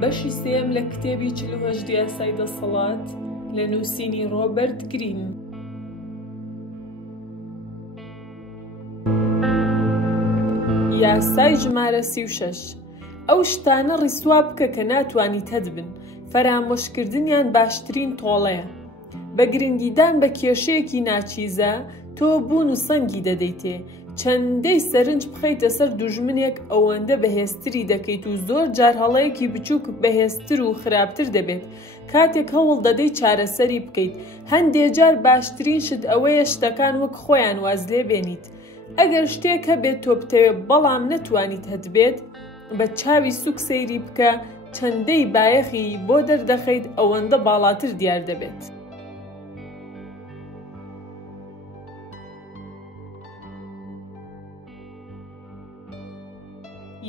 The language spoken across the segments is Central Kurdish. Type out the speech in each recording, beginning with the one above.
بەشی سێم لە کتێبی 48 یاسای دەسەڵات لە نووسینی ڕۆبەرت گرین. یاسای ژمارە 36 ئەو شتانە ڕیسوا بکە کە ناتوانیت هەدبن. فەرامۆشکردنیان باشترین تۆڵەیە. بە گرنگیدان بە کێشەیەکی ناچیزە تۆ بوون و سەنگی دەدەیتێ. چەندەی سەرنج بخەیتە سەر دوژمنێک ئەوەندە بەهێزتری دەکەیت و زۆر جار هەڵەیەکی بچووک بەهێزتر و خراپتر دەبێت کاتێک هەوڵ دەدەی چارەسەری بکەیت. هەندێک جار باشترین شت ئەوەیە شتەکان وەک خۆیان واز لێ بێنیت. ئەگەر شتێک هەبێت تۆ بتەوێت بەڵام نەتوانیت هەدبێت، بە چاوی سووک سەیری بکە، چەندەی بایەخی بۆ دەردەخەیت ئەوەندە باڵاتر دیار دەبێت.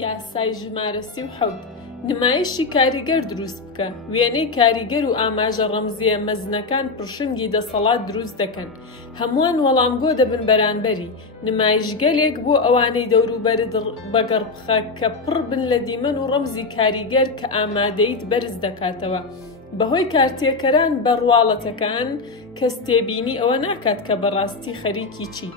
یاسای ژمارە 37 نمایشی کاریگەر دروست بکە. وێنەی کاریگەر و ئاماژە ڕەمزیە مەزنەکان پڕشنگی دەسەڵات دروست دەکەن. هەمووان وەڵامگۆ دەبن بەرانبەری. نمایشگەلێک بۆ ئەوانەی دەوروبەرت بەگەڕبخە کە پڕ بن لە دیمەن و ڕەمزی کاریگەر کە ئامادەیت بەرز دەکاتەوە. بەهۆی کارتێکەران بەڕواڵەتەکان کەس تێبینی ئەوە ناکات کە بەڕاستی خەریکی چی.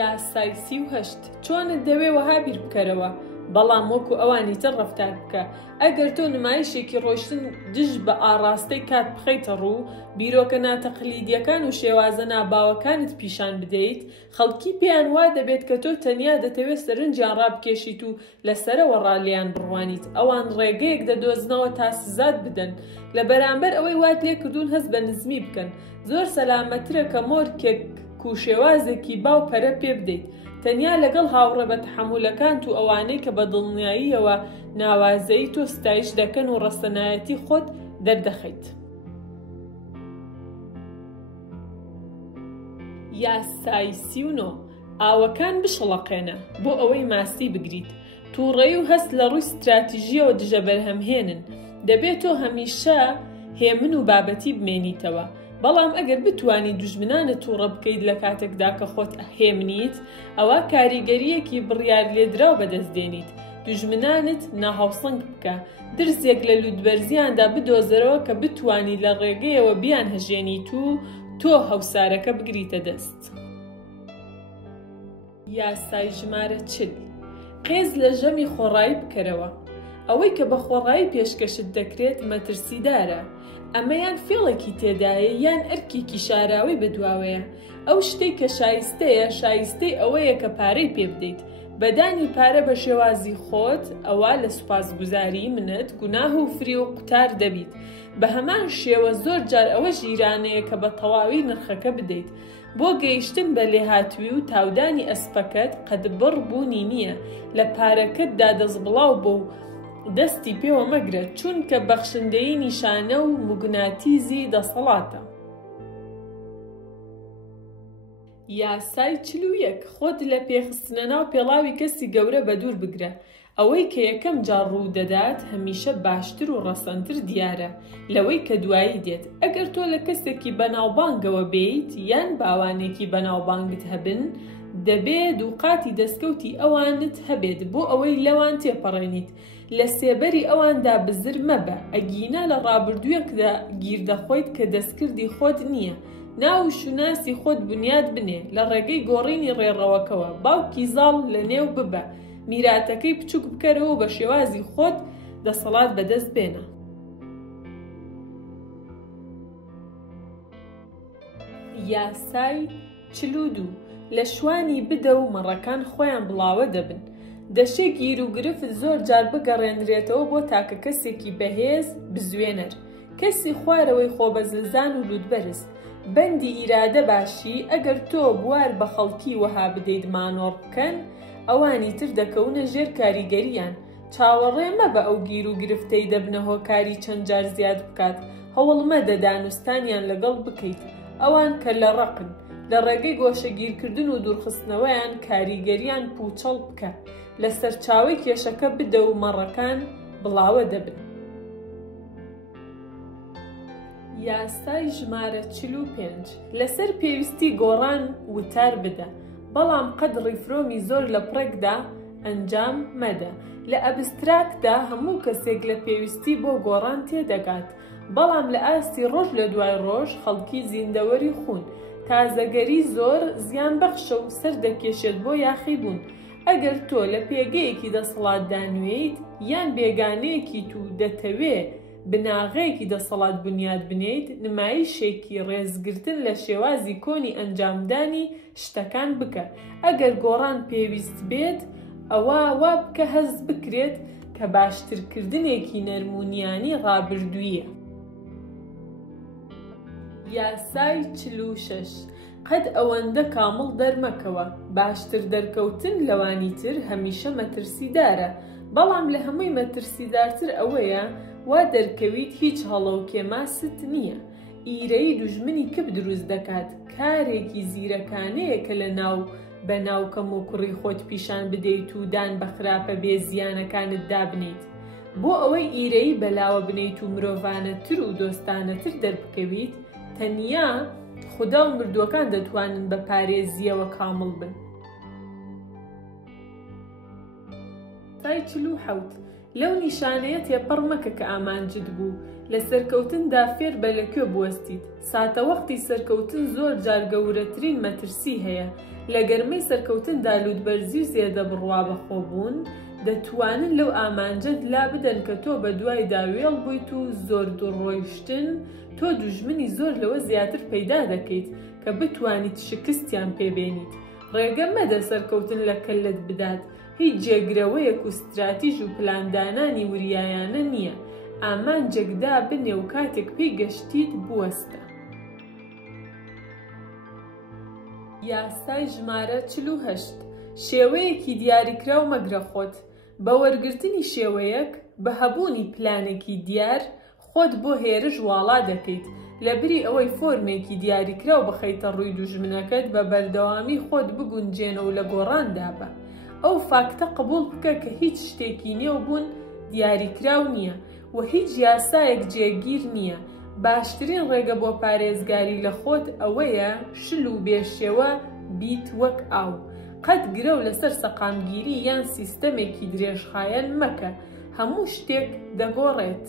یاسای 38 چۆنت دەوێ وەها بیر بکەرەوە، بەڵام وەکو ئەوانی تر ڕەفتار بکە. ئەگەر تۆ نمایشێکی ڕۆشتن دژ بە ئاڕاستەی کات بخەیتە ڕوو، بیرۆکە ناتەقلیدیەکان و شێوازە ناباوەکانت پیشان بدەیت، خەڵکی پێیان وا دەبێت کە تۆ تەنیا دەتەوێت سەرنجیان ڕابکێشیت و لەسەرەوە ڕالیان بڕوانیت. ئەوان ڕێگەیەک دەدۆزنەوە تا سزات بدەن لە بەرامبەر ئەوەی وات لێ کردوون هەست بە نزمی بکەن. زۆر سەلامەترە کە مۆرکێک و شێوازێکی باو پەرە پێ بدەیت، تەنیا لەگەڵ هاوڕە بە تەحەمولەکان و ئەوانەی کە بە دڵنیاییەوە ناوازەی تۆ ستایش دەکەن و ڕەسەنایەتی خۆت دەردەخەیت. یاسای 39 ئاوەکان بشڵەقێنە بۆ ئەوەی ماسی بگریت. تووڕەیی و هەست لە ڕووی ستراتیژیەوە دژە بەرهەمهێنن. دەبێت تۆ هەمیشە هێمن و بابەتی بمێنیتەوە. بەڵام ئەگەر بتوانی دوژمنانت تووڕە بکەیت لە کاتێکدا کە خۆت هێمنیت، ئەوە کاریگەریەکی بڕیار لێدراو بەدەستدێنیت. دوژمنانت ناهاوسەنگ بکە، درسێک لە لوودبەرزیاندا بدۆزەرەوە کە بتوانی لە ڕێگەیەوە بیان هەژێنیت و تۆ هەوسارەکە بگریتە دەست. یاسای ژمارە 40 قێز لە ژەمی خۆڕایی بکەرەوە. ئەوەی کە بە خۆڕایی پێشکەشت دەکرێت مەترسیدارە. ئەمە یان فێڵێکی تێدایە یان ئەرکێکی شاراوی بەدواوەیە. ئەو شتەی کە شایستەیە شایستەی ئەوەیە کە پارەی پێ بدەیت. بەدانی پارە بە شێوازی خۆت ئەوە لە سوپاسگوزاری منت گوناه و فری و قوتار دەبیت. بە هەمان شێوە زۆر جار ئەوە ژیرانەیە کە بە تەواوی نرخەکە بدەیت. بۆ گەیشتن بە لێهاتووی و تاودانی ئەسپەکەت قەدبڕ بوونی نییە. لە پارەکەتدا دەستبڵاو بۆ و دەستی پێوە مەگرە، چونکە بەخشندەی نیشانە و موگناتیزی دەسەڵاتە. یاسای 41 خۆت لە پێخستنە ناو پێڵاوی کەسی گەورە بە دوور بگرە. ئەوەی کە یەکەم جار ڕوو دەدات هەمیشە باشتر و ڕەسەنتر دیارە لەوەی کە دوایی دێت. ئەگەر تۆ لە کەسێکی بەناوبانگەوە بێیت یان باوانێکی بەناوبانگت هەبن، دەبێت دووقاتی دەستکەوتی ئەوانت هەبێت بۆ ئەوەی لەوان تێپەڕێنیت. لە سێبەری ئەواندا بزر مەبە، ئەگینا لە ڕابردوویەکدا گیر دەخۆیت کە دەستکردی خۆت نییە. ناو و شوناسی خۆت بنیاد بنێ لە ڕێگەی گۆڕینی ڕێڕەوەکەوە. باوکی زاڵ لە نێو ببە، میراتەکەی بچووک بکەرەوە بە شێوازی خۆت دەسەڵات بەدەست بێنە. یاسای 42 لە شوانی بدە و مەڕەکان خۆیان بڵاوە دەبن. دەشێ گیر و گرفت زۆر جار بگەڕێنرێتەوە بۆ تاکە کەسێکی بەهێز بزوێنەر، کەسی خوارەوەی خۆبەزلزان و لوودبەرز. بەندی ئیرادە باشی ئەگەر تۆ بوار بە خەڵکی وەها بدەیت مانۆڕ بکەن، ئەوانی تر دەکەونە ژێر کاریگەریان. چاوەڕێ مەبە ئەو گیر و گرفتەی دەبنە هۆکاری چەند جار زیاد بکات. هەوڵ مەدە دانوستانیان لەگەڵ بکەیت. ئەوان کە لە ڕقن لە ڕێگەی گۆشەگیرکردن و دوورخستنەوەیان کاریگەریان پوچەڵ بکە. لە سەرچاوی کێشەکە بدە و مەڕەکان بڵاوە دەبن. یاسای ژمارە 45 لەسەر پێویستی گۆڕان وتار بدە، بەڵام قەدڕی فرۆمی زۆر لە پڕێکدا ئەنجام مەدە. لە ئەبستراکتدا هەموو کەسێک لە پێویستی بۆ گۆڕان تێدەگات، بەڵام لە ئاستی ڕۆژ لە دوای ڕۆژ خەڵکی زیندەوەری خوون. تازەگەری زۆر زیان بەخشە و سەر دەکێشێت بۆ یاخیبوون. ئەگەر تۆ لە پێگەیەکی دەسەڵاتدا نوێیت یان بێگانەیەکیت و دەتەوێت بناغەیەکی دەسەڵات بنیاد بنیت، نمایشێکی ڕێزگرتن لە شێوازی کۆنی ئەنجامدانی شتەکان بکە. ئەگەر گۆڕان پێویست بێت، ئەوە وا بکە هەست بکرێت کە باشترکردنێکی نەرمونیانی ڕابردوویە. یاسای 46 قەت ئەوەندە کامڵ دەرمەکەوە. باشتر دەرکەوتن لەوانی تر هەمیشە مەترسیدارە، بەڵام لە هەمووی مەترسیدارتر ئەوەیە وا دەرکەویت هیچ هەڵە و کێماست نییە. ئیرەی دوژمنی کب دروست دەکات. کارێکی زیرەکانەیە کە لە ناو بەناوکەم و کوڕی خۆت پیشان بدەیت و دان بە خراپە بێ زیانەکانت دابنیت. بۆ ئەوەی ئیرەی بەلاوە بنیت و مرۆڤانەتر و دۆستانەتر دەربکەویت، تەنیا خوددا و مردووەکان دەتوانن بە پارێزیەوە کامڵ بن. سای 47 لەو نیشانەیە تێپەڕ مەکە کە ئامانجت بوو. لە سەرکەوتندا فێر بە لەکوێ بوەستیت. ساتەوەختی سەرکەوتن زۆر جار گەورەترین مەترسی هەیە. لە گەرمەی سەرکەوتندا لوودبەرزی و زێدە بڕوا بەخۆبوون دەتوانن لەو ئامانجت لا بدەن کە تۆ بە دوای داوێڵ بوویت و زۆر دوڕۆیشتن. تۆ دوژمنی زۆر لەوە زیاتر پەیدا دەکەیت کە بتوانیت شکستیان پێبێنیت. ڕێگە مەدە سەرکەوتن لە کەلت بدات. هیچ جێگرەوەیەک و ستراتیژ و پلاندانانی وریایانە نییە. ئامانجێکدا بنێ و کاتێک پێی گەشتیت بوەستە. یاسای ژمارە 48 شێوەیەکی دیاریکراو مەگرە خۆت. بە وەرگرتنی شێوەیەک بە هەبوونی پلانێکی دیار خۆت بۆ هێرش واڵا دەکەیت. لەبری ئەوەی فۆرمێکی دیاریکراو بخەیتە ڕووی دوژمنەکەت بە بەردەوامی خۆت بگونجێنە و لە گۆڕاندا بە. ئەو فاکتە قبول بکە کە هیچ شتێکی نێو بوون دیاریکراو نییە و هیچ یاسایەک جێگیر نییە. باشترین ڕێگە بۆ پارێزگاری لە خۆت ئەوەیە شل و بێشێوە بیت وەک ئاو. قەت گرە و لەسەر سەقامگیری یان سیستەمێکی درێژخایەن مەکە. هەموو شتێک دەگۆڕێت.